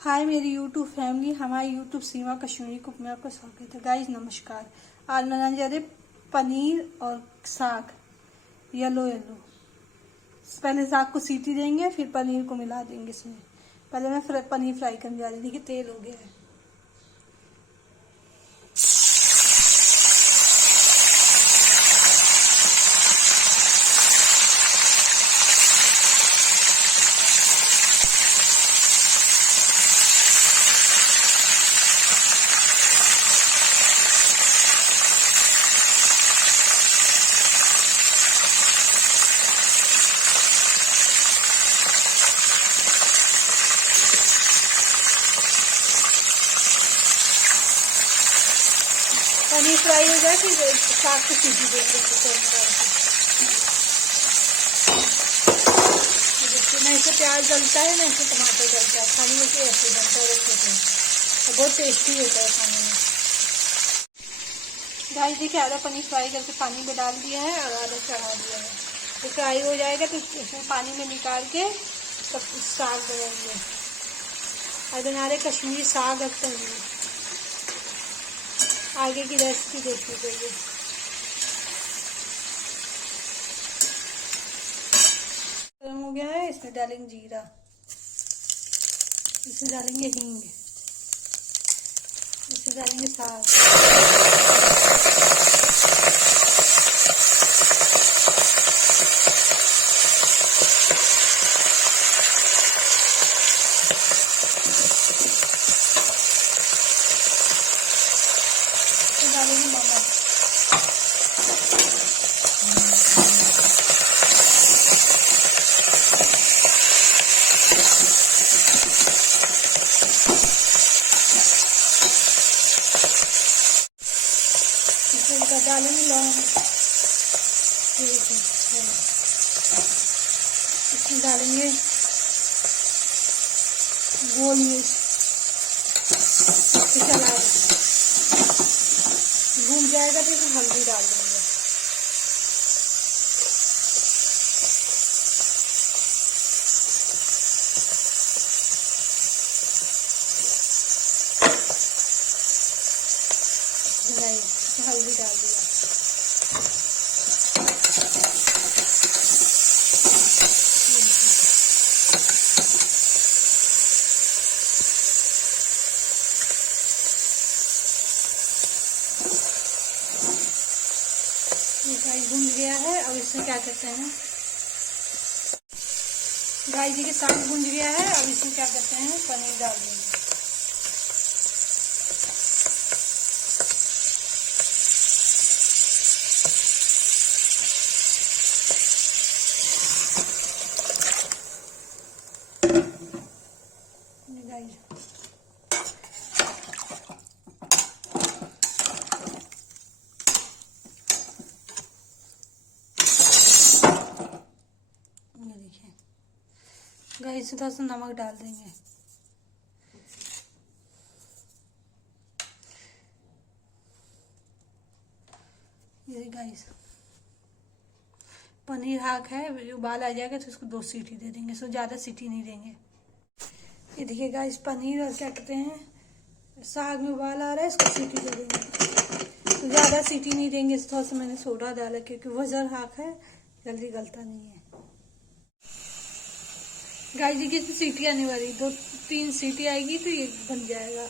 हाय मेरी YouTube family, हमारी YouTube सीमा Kashmiri cook में आपका स्वागत है। गाइस नमस्कार। आज बनाने जा रहे पनीर और साग येलो येलो। पहले साग को सीटी देंगे, फिर पनीर को मिला देंगे इसमें। पहले मैं पनीर फ्राई करने जा रही हूँ। देखिए तेल हो गया है। पनीर फ्राई हो जाए फिर साग को सीटी देंगे। देखिए ना इसे प्याज डलता है, ना इसे टमाटर डलता है, खाली इसे ऐसे डलता है। तो बहुत टेस्टी होता है खाने में। गाइस देखिए आधा पनीर फ्राई करके पानी में डाल दिया है और आधा चढ़ा दिया है। तो फ्राई हो जाएगा तो इसमें पानी में निकाल के तब साग बनाएंगे। आज बना रहे कश्मीरी साग और पनीर। आगे की रेसिपी देखनी चाहिए। गर्म हो गया है, इसमें डालेंगे जीरा, इसमें डालेंगे हींग, इसमें डालेंगे साग, डालेंगे नमक, डालेंगे लौंग, इसमें डालेंगे गोल मिर्च, चला भून जाएगा तो इसमें हल्दी डाल देंगे। हल्दी डाल दिया। गाइस भून गया है। अब इसमें क्या करते हैं, गाइस देखिए साग भून गया है। अब इसमें क्या करते हैं, पनीर डाल देंगे। गाइस थोड़ा सा नमक डाल देंगे। ये गाइस पनीर हाक है, उबाल आ जाएगा तो इसको 2 सीटी दे देंगे। इसको ज़्यादा सीटी नहीं देंगे। ये देखिए गाइस पनीर और क्या कहते हैं साग में उबाल आ रहा है, इसको सीटी दे देंगे। तो ज़्यादा सीटी नहीं देंगे। थोड़ा सा मैंने सोडा डाला क्योंकि वजर हाक है, जल्दी गलता नहीं है। गाइस देखिए इसमें सीटी आने वाली, 2-3 सीटी आएगी तो ये बन जाएगा।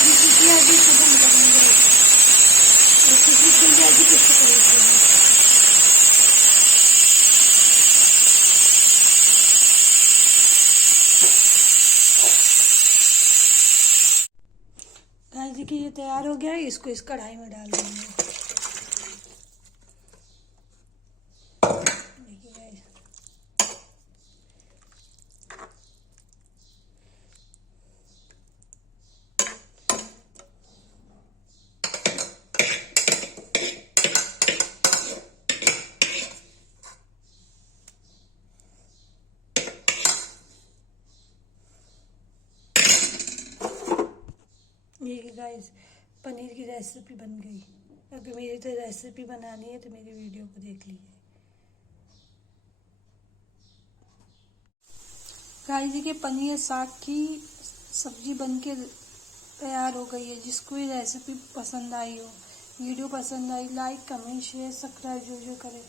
सीटी आएगी तो बंद कर देंगे। सीटी खुल जाएगी तो इसको करेंगे। गाइस देखिए ये तैयार हो गया है। इसको इस कढ़ाई में डाल देंगे। देखिए गाइस ये गाइस पनीर की रेसिपी बन गई। अगर मेरी तो रेसिपी बनानी है तो मेरी वीडियो को देख लीजिए। गाइस देखिए पनीर साग की सब्जी बन के तैयार हो गई है। जिसको ये रेसिपी पसंद आई हो, वीडियो पसंद आई, लाइक कमेंट शेयर सब्सक्राइब जो करे।